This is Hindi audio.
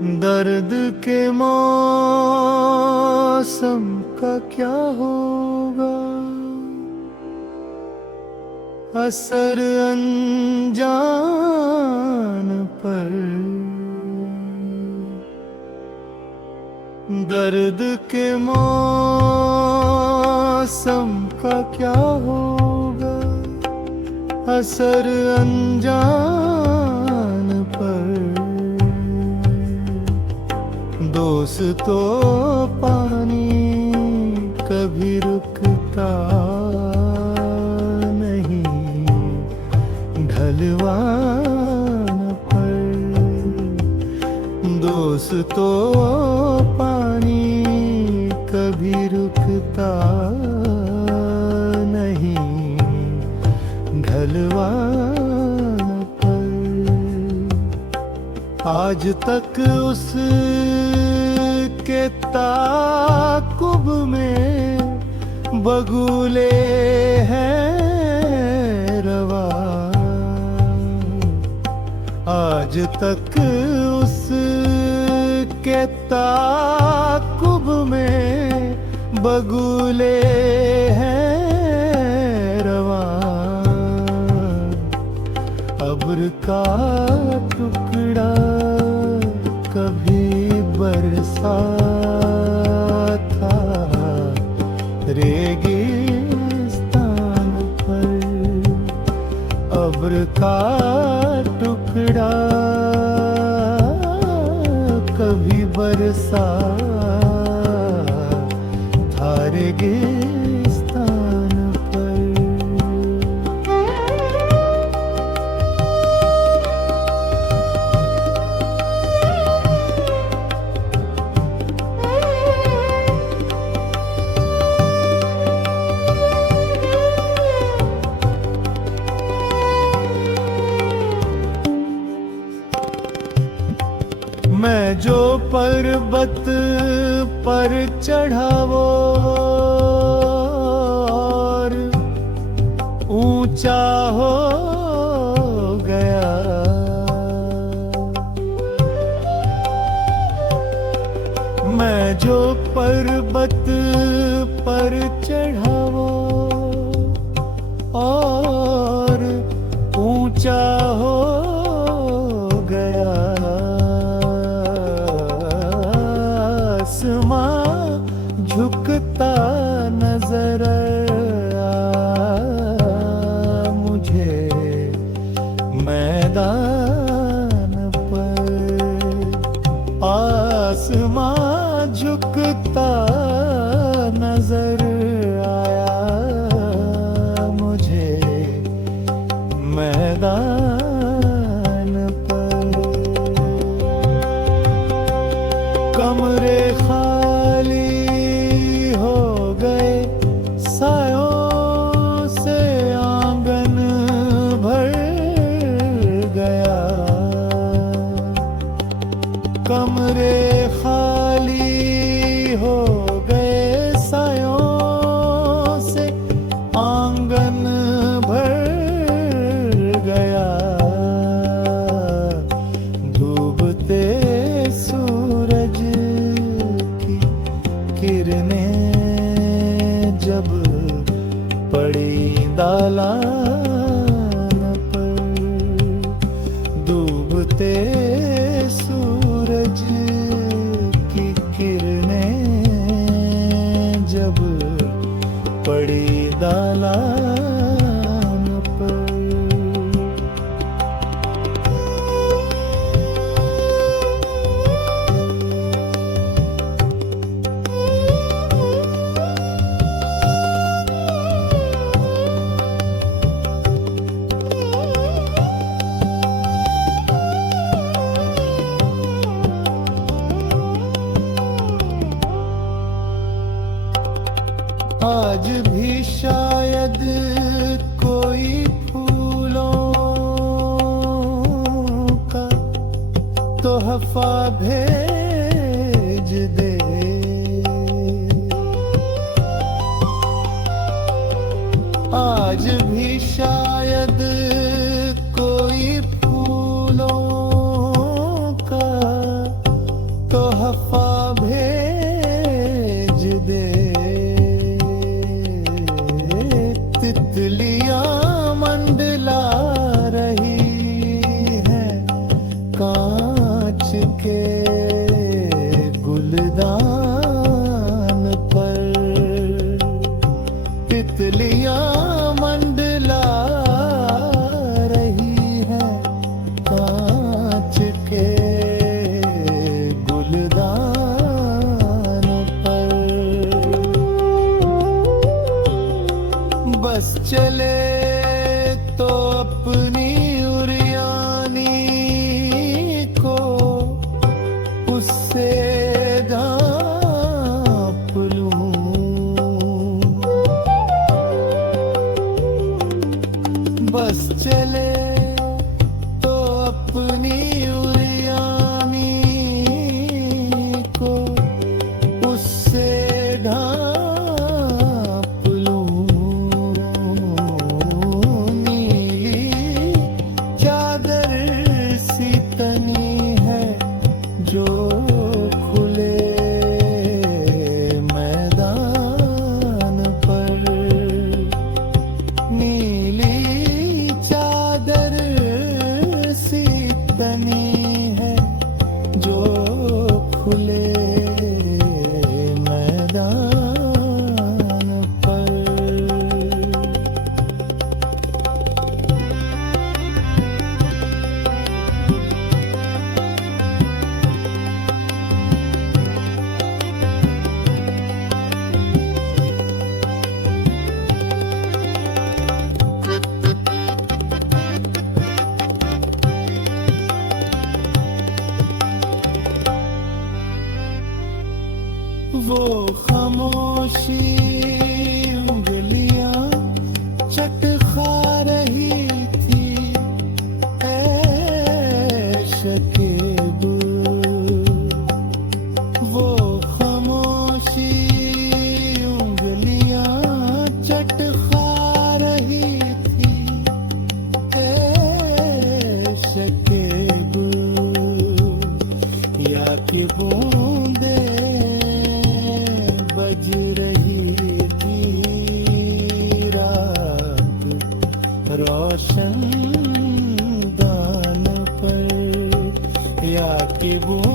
दर्द के मौसम का क्या होगा, असर अनजान पर। दर्द के मौसम का क्या होगा, असर अनजान पर। दोस्तों पानी कभी रुकता नहीं, ढलवान पर। दोस्तों पानी कभी रुकता नहीं, ढलवान पर। आज तक उस के ताकुब में बगुले हैं रवा। आज तक उस के ताकुब में बगुले हैं रवा। अब्र का टुकड़ा कभी बरसा था रेगिस्तान पर। अब्र का टुकड़ा कभी बरसा था रेगिस्तान पर। मैं जो पर्वत पर चढ़ा वो और ऊंचा हो गया। मैं जो पर्वत पर चढ़ा वो और ऊंचा हो गया। आसमां झुकता नजर आया मुझे मैदान पर। आसमां झुकता नजर आया मुझे मैदान पर। कमरे खाली हो गए सायों से, आंगन भर गया। कमरे खाली हो गए सायों से, आंगन भर गया। डूबते सूरज की किरणें जब पड़ी दालान पर। डूबते सूरज की किरणें जब पड़ी दालान पर। आज भी शायद कोई फूलों का तोहफा भेज दे। आज भी शायद कोई फूलों का वो